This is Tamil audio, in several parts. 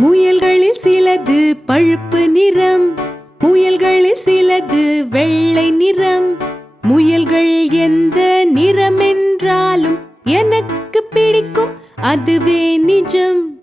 முயல்களில் சிலது பழுப்பு நிறம், முயல்களில் சிலது வெள்ளை நிறம். முயல்கள் எந்த நிறமென்றாலும் எனக்கு பிடிக்கும், அதுவே நிஜம்.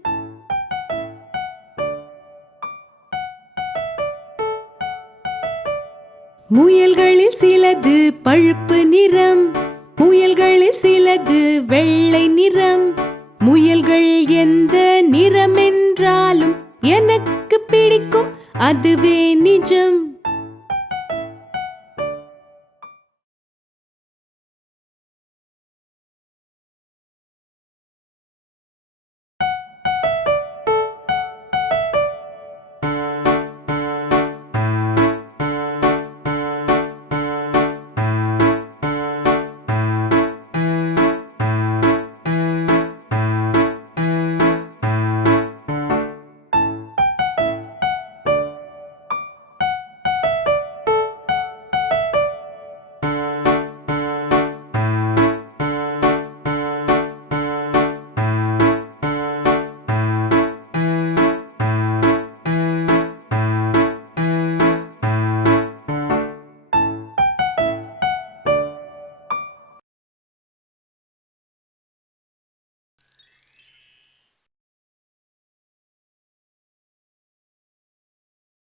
முயல்களில் சிலது பழுப்பு நிறம், முயல்களில் சிலது வெள்ளை நிறம். முயல்கள் எந்த நிறமென்றாலும் எனக்கு பிடிக்கும், அதுவே நிஜம்.